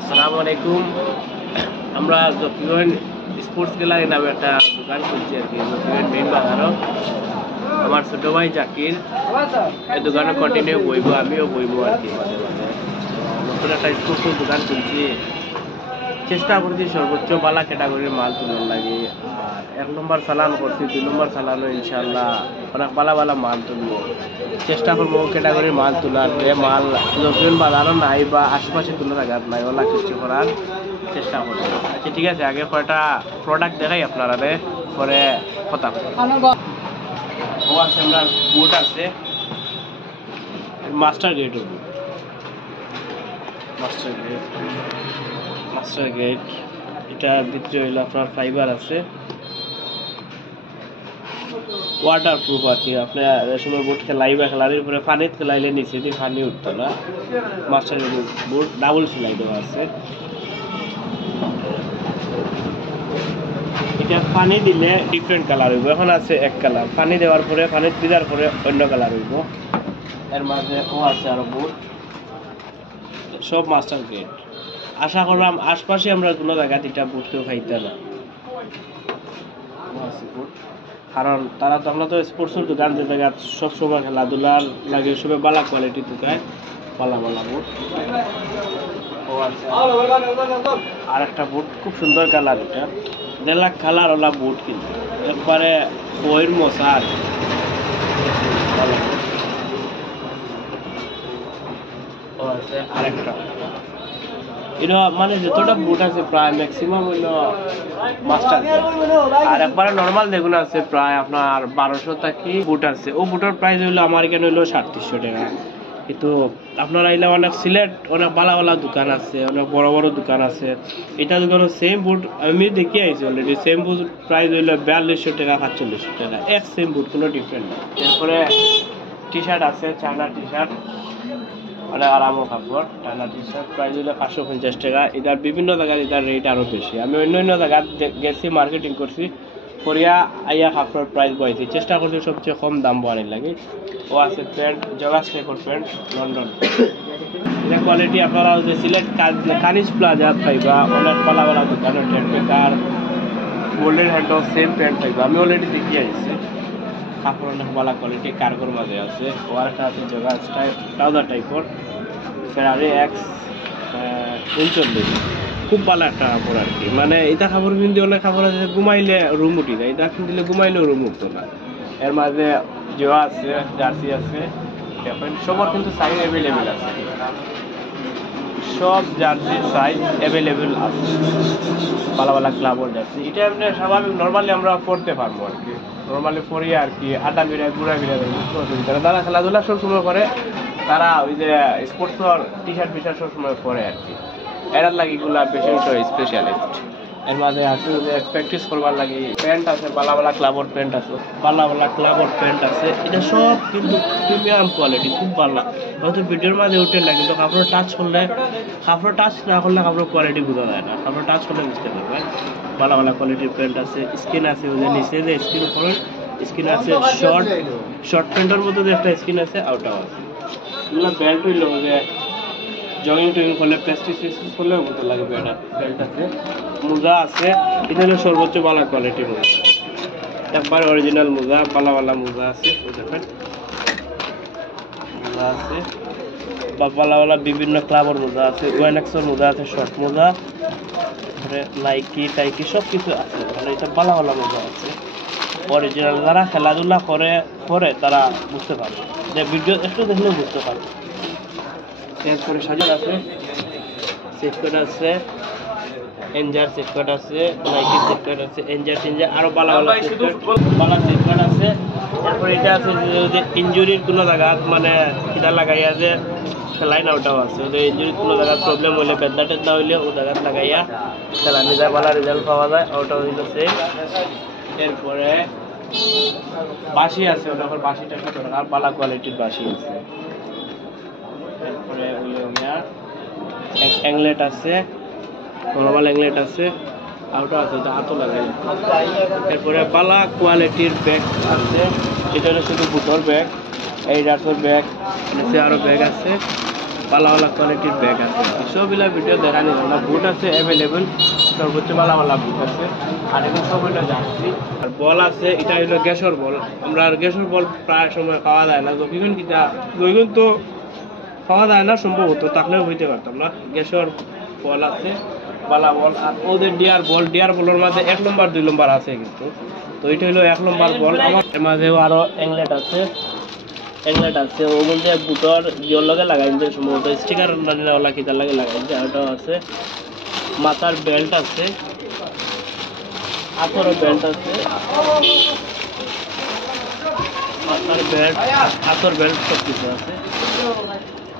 আসসালামু আলাইকুম। আমরা জকিগঞ্জ স্পোর্টস গ্যালারি নামে একটা দোকান খুলছি আর কি, জকিগঞ্জ মেইন বাজারও। আমার ছোট ভাই জাকির এই দোকানে কন্টিনিউ বইব, আমিও বইব আর কি। মাঝে মাঝে নতুন একটা স্পোর্টসের দোকান খুলছি, চেষ্টা করছি সর্বোচ্চ বালা ক্যাটাগরির মাল তোলার লাগে। আর 1 নম্বর চালান করছি, 2 নম্বর চালানো ইনশাল্লাহ অনেক বালা বালা মাল তুলবো। চেষ্টা করবো ক্যাটাগরির মাল তোলার, যে মাল জকিগঞ্জ বাজারও নাই বা আশেপাশে তুলে জায়গার নাই, ওলা কিছু করার চেষ্টা করবো। আচ্ছা ঠিক আছে, আগে কয়টা প্রোডাক্ট দেখাই আপনারা, পরে কথা ও আছে। আমরা বুট আছে, মাস্টার গেট মাস্টার গেট এটার ভিতরে হইলো আপনার ফাইবার আছে, ওয়াটার প্রুফ আর কি। আপনার সময় বুট খেলার পরে পানিতে খেলাইলে নিচে দিয়ে পানি উঠতো না। মাস্টার গেট বুট ডাবল সেলাই দেওয়া আছে। এটা পানি দিলে ডিফারেন্ট কালার হইব, এখন আছে এক কালার, পানি দেওয়ার পরে পানি দেওয়ার পরে অন্য কালার হইব। এর মাঝে ও আছে আরো বুট, সব মাস্টার গেট। আশা করলাম আশপাশে আমরা কোনো জায়গাতে এটা বুট কেউ খাইতে না, কারণ তারা তো আমরা তো স্পোর্টসের দোকান, যে জায়গা সবসময় খেলাধুলার লাগে সবে বালা কোয়ালিটির দোকান, বালা বুট। আর একটা বুট খুব সুন্দর কালার, এটা 1.5 লাখ কালার ওলা বুট, কিন্তু একবারে বইয়ের মশার আরেকটা। এটা মানে যতটা বুট আছে প্রায় ম্যাক্সিমাম হইলো মাস্টার। আর একবারে নর্মাল দেখুন আছে প্রায় আপনার 1200 টাকি বুট আছে। ও বুটের প্রাইস হইলো আমার এখানে হইলো 3700 টাকা। কিন্তু আপনারা আইলে অনেক সিলেট অনেক ভালো ভালো দোকান আছে, অনেক বড় বড় দোকান আছে। এটা দোকানে সেম বুট আমি দেখি আইছি অলরেডি, সেম বুট প্রাইস হইলো 4200 টাকা 4700 টাকা, এক সেম বুট, কোনো ডিফারেন্ট না। এরপরে টি শার্ট আছে, চায়না টি শার্ট, অনেক আরামও কাপড়। টানা টি শার্ট প্রাইস হইলো 550 টাকা। এটার বিভিন্ন জায়গায় এটার রেট আরও বেশি। আমি অন্য জায়গায় গেছি, মার্কেটিং করছি, করিয়া আইয়া কাপড়ের প্রাইস বইছি, চেষ্টা করছি সবচেয়ে কম দাম বানাই লাগে। ও আছে pant, joggers record pant, London. এটা কোয়ালিটি আপনারা যে সিলেট কানিজ প্লাজা পাইবা, অনেক ভালো ভালো দোকানের ট্রেড পেকার, গোল্ডেন হ্যান্ডও সেম প্যান্ট পাইবা। আমি অলরেডি দেখিয়ে আসছি, কাপড় অনেক ভালো কোয়ালিটি, কার্গোর মাঝে আছে। ও একটা আছে জগাস ট্রাউজার টাইপের, ফেরারি এক্স 39, খুব ভালো একটা কাপড় আর কি। মানে এটা কাপড় কিন্তু অনেক কাপড় আছে ঘুমাইলে রুম উঠি যায়, এটা কিনলে ঘুমাইলেও রুম উঠতো না। এর মাঝে জিও আছে, জার্সি আছে, সবার কিন্তু সাইজ অ্যাভেলেবেল আছে, সব জার্সির সাইজ অ্যাভেলেবেল আছে। ভালো ভালো ক্লাবর জার্সি, এটা এমনি স্বাভাবিক নর্মালি আমরা পড়তে পারবো আর কি। নর্মালি পরি আর কি, আড্ডা বিড়ায় ঘুরা বিড়ায় তারা খেলাধুলা সবসময় করে, তারা ওই যে স্পোর্টসের টি শার্ট ফিশার্ট সবসময় পরে আর কি। এরার লাগে এগুলা বেশি স্পেশালিস্ট। এর মাঝে আছে যে প্র্যাকটিস করবার লাগে প্যান্ট আছে, বালা বালা ক্লাবর প্যান্ট আছে, এটা সব কিন্তু প্রিমিয়াম কোয়ালিটি, খুব ভালো। হয়তো ভিডিওর মাঝে উঠে না, কিন্তু কাপড় টাচ না করলে কাপড় কোয়ালিটি বোঝা যায় না, কাপড় টাচ করলে বুঝতে পারবেন। ভালো কোয়ালিটির প্যান্ট আছে, স্কিন আছে, ওই যে নিচে যে স্কিন উপরে স্কিন আছে, শর্ট প্যান্টের মতো যে একটা স্কিন আছে, আউটাও আছে। এগুলো বেল্ট হইলো যে জগিং টগিং করলে, প্রেস্টিজ করলেও মতো লাগবে। এটা বেল্ট আছে, মোজা আছে, এটা হলো সর্বোচ্চ ভালো কোয়ালিটির মোজা, একবার অরিজিনাল মোজা, ভালো মোজা আছে। দেখেন মোজা আছে, বা ভালো বিভিন্ন ক্লাবের মোজা আছে, ওয়েনেক্সের মোজা আছে, শর্ট মোজা, নাইকি টাইকি সব কিছু আছে। মানে এটা ভালো মোজা আছে অরিজিনাল। যারা খেলাধুলা করে তারা বুঝতে পারবে, যে ভিডিও একটু দেখলেও বুঝতে পারবে। এরপরে সাজার আছে, সেফকট আছে, এনজার সেফকট আছে, নাইকি সেফকট আছে, এনজার আরো ভালো সেফকট আছে। এরপরে এটা আছে যে ইঞ্জুরির কোনো জায়গা মানে এটা লাগাইয়া যে খেলাই না, ওটাও আছে। ওদের ইঞ্জুরির কোনো জায়গায় প্রবলেম হইলে, বেদনা টেদনা হইলে ও জায়গায় লাগাইয়া খেলা নিজের ভালো রেজাল্ট পাওয়া যায়, ওটাও হইতেছে। এরপরে বাঁশি আছে, ওটা বাঁশিটা কি দরকার, ভালো কোয়ালিটির বাঁশি আছে। এরপরে অ্যাংলেট আছে, নর্মাল অ্যাংলেট আছে, আউটা আছে, হাতও লাগাই। এরপরে ভালো কোয়ালিটির ব্যাগ আছে, এটা হলো শুধু বুটোর ব্যাগ, এই রাতের ব্যাগ, নিচে আরও ব্যাগ আছে। ভালো ভালো কোয়ালিটির ব্যাগ আছে সবগুলা ভিডিও দেখা নিল না বুট আছে অ্যাভেলেবেল সর্বোচ্চ ভালো ভালো বুট আছে আর এখন সব হইলো জার্সি আর বল আছে এটা হইলো গ্যাসের বল আমরা গ্যাসের বল প্রায় সময় খাওয়া যায় না যখন কিটা যখন তো খাওয়া যায় না সম্ভবত তাহলেও হইতে পারতাম না গ্যাসের বল আছে বালা বল আর ওদের ডিয়ার বলের মাঝে 1 নম্বর 2 নম্বর আছে কিন্তু তো এটা হলো 1 নম্বর বল এর মাঝেও আরো অ্যাংলেট আছে ওর মধ্যে বুটর জিওর লগে লাগাইছে সম্ভবত স্টিকার নালা কিতার লাগে লাগাইছে আর ওটাও আছে মাথার বেল্ট আছে আতরের বেল্ট আছে আতর বেল্ট সব কিছু আছে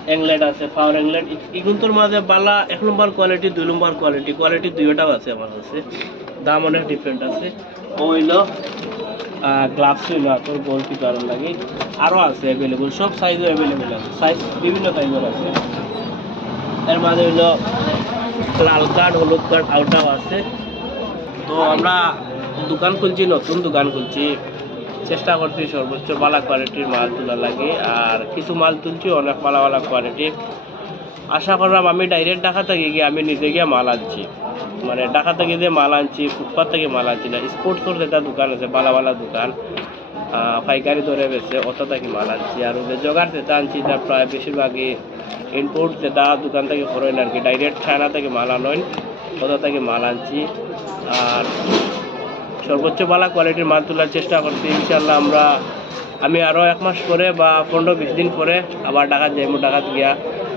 অ্যাংলেট আছে পাওয়ার অ্যাংলেট এগুলোর মাঝে বালা 1 নম্বর কোয়ালিটি 2 নম্বর কোয়ালিটি দুইটাও আছে আমার কাছে দাম অনেক ডিফারেন্ট আছে ওইলো গ্লাভস হইলো তোর বল কি কারণ লাগে আরো আছে অ্যাভেলেবল সব সাইজও অ্যাভেলেবল আছে সাইজ বিভিন্ন সাইজের আছে এর মাঝে হইলো লাল কার্ড হলুদ কার্ড আউটাও আছে তো আমরা দোকান খুলছি নতুন দোকান খুলছি চেষ্টা করছি সর্বোচ্চ ভালো কোয়ালিটির মাল তোলা লাগে আর কিছু মাল তুলছি অনেক ভালো কোয়ালিটি আশা করলাম আমি ডাইরেক্ট ঢাকা থেকে গিয়ে আমি নিজে গিয়ে মাল আনছি মানে ঢাকা থেকে যে মাল আনছি ফুটপাথ থেকে মাল আনছি না স্পোর্টসের যেটা দোকান আছে ভালো দোকান পাইকারি ধরে বেছে অত থেকে মাল আনছি আর ওদের জোগাড় যেটা আনছি তা প্রায় বেশিরভাগই ইম্পোর্ট যেটা দোকান থেকে ফরেন আর কি ডাইরেক্ট চায়না থেকে মাল আনয় অত থেকে মাল আনছি আর সর্বোচ্চ ভালো কোয়ালিটির মাল তোলার চেষ্টা করছি ইনশাল্লাহ আমি আরও 1 মাস পরে বা 15-20 দিন পরে আবার ঢাকা যাইমু ঢাকাত গিয়া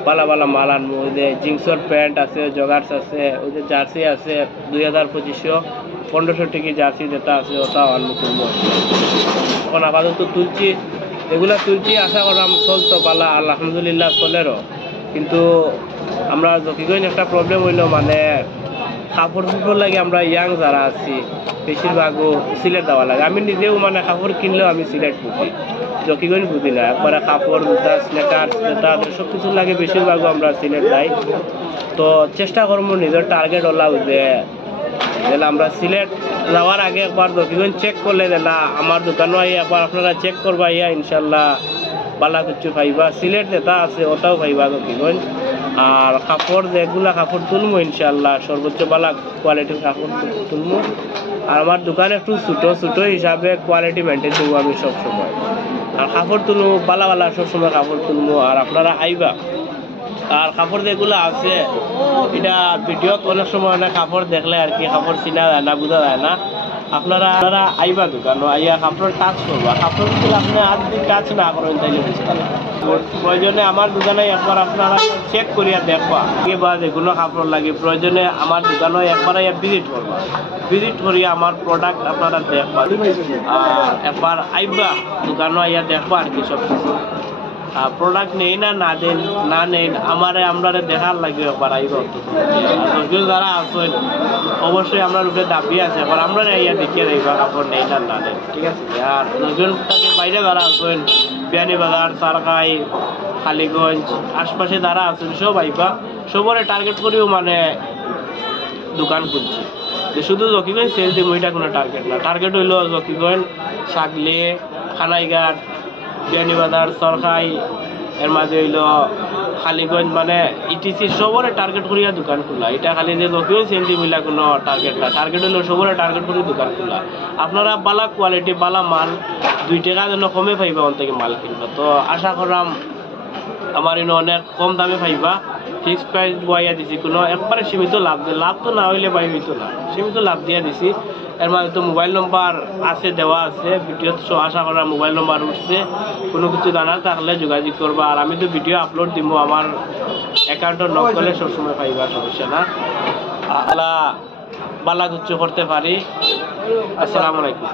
ভালো মাল আনবো ওই যে জিন্সের প্যান্ট আছে জগার্স আছে ওই যে জার্সি আছে 2500-1500 টাকা জার্সি যেটা আছে ওটাও আনবো তুলবো এখন আপাতত তুলছি এগুলা তুলছি আশা করলাম চলতো ভালো আলহামদুলিল্লাহ চলেরও কিন্তু আমরা যখন একটা প্রবলেম হইলো মানে কাপড় লাগে আমরা ইয়াং যারা আছি বেশিরভাগও সিলেট দেওয়া লাগে আমি নিজেও মানে কাপড় কিনলেও আমি সিলেট বুঝি যখন বুঝি না একবারে কাপড় জুতা স্নেকার সব কিছু লাগে বেশিরভাগও আমরা সিলেট যাই তো চেষ্টা করবো নিজের টার্গেট হলাম যে আমরা সিলেট যাওয়ার আগে একবার যখন চেক করলে না আমার দোকানও একবার আপনারা চেক করবা ইনশাল্লাহ ভালো কিছু পাইবা সিলেট যেটা আছে ওটাও পাইবা যখন আর কাপড় যেগুলা কাপড় তুলবো ইনশাল্লাহ সর্বোচ্চ ভালো কোয়ালিটির কাপড় তুলবো আর আমার দোকান একটু ছোটো হিসাবে কোয়ালিটি মেনটেন করবো আমি সবসময় আর কাপড় তুলবো ভালো সবসময় কাপড় তুলবো আর আপনারা আইবা আর কাপড় যেগুলো আছে এটা ভিডিওত অনেক সময় অনেক কাপড় দেখলে আর কি কাপড় চিনা যায় না বোঝা যায় না আপনারা আইবা দোকান আইয়া কাপড় টাচ করবা কাপড় যদি আপনি আর যদি টাচ না করেন তাইলে বুঝতে না প্রয়োজনে আমার দোকানে একবার আপনারা চেক করিয়া দেখবা বা যেগুলো কাপড় লাগে প্রয়োজনে আমার দোকানে একবার ভিজিট করিয়া আমার প্রোডাক্ট আপনারা দেখবা আর একবার আইবা দোকানে আইয়া দেখবা আর কি সব কিছু প্রোডাক্ট নেই না নেই আমরা দেখার লাগে একবার আইবা যারা আছেন অবশ্যই আমরা উপরে দাবি আছে এবার আমরা ইয়া দেখিয়ে দেখবা কাপড় নেই না নেই ঠিক আছে আর দুজনটাকে বাইরে যারা আছেন বিয়ানীবাজার সারকাই খালিগঞ্জ আশপাশে যারা আছেন সব আইবা সবরে টার্গেট করিও মানে দোকান খুলছি যে শুধু জকিগঞ্জ সেল দিব এটা কোনো টার্গেট না টার্গেট হইলো জকিগঞ্জ সাগলে খানাইঘাট বিয়ানীবাজার সরকাই এর মাঝে হইল খালিগঞ্জ মানে ইটিসি সবরে টার্গেট করিয়া দোকান খোলা এটা খালি যে লোকেও সেন্টি মিলা কোনো টার্গেট না টার্গেট হইলো সবরে টার্গেট করে দোকান খোলা আপনারা বালা কোয়ালিটি বালা মাল 2 টাকা যেন কমে পাইবা ওন থেকে মাল কিনবা তো আশা করলাম আমার ইনো অনেক কম দামে পাইবা ফিক্সড প্রাইস বইয়া দিছি কোনো একবারে সীমিত লাভ তো না হইলে পাই হইতো না সীমিত লাভ দিয়া দিছি এর মাঝে তো মোবাইল নম্বর আছে দেওয়া আছে ভিডিওতে আশা করা মোবাইল নম্বর উঠছে কোনো কিছু জানার থাকলে যোগাযোগ করবা আর আমি তো ভিডিও আপলোড দিব আমার অ্যাকাউন্টে নক করলে সবসময় পাইবা সমস্যা না আল্লাহ বালা কিছু করতে পারি আসসালামু আলাইকুম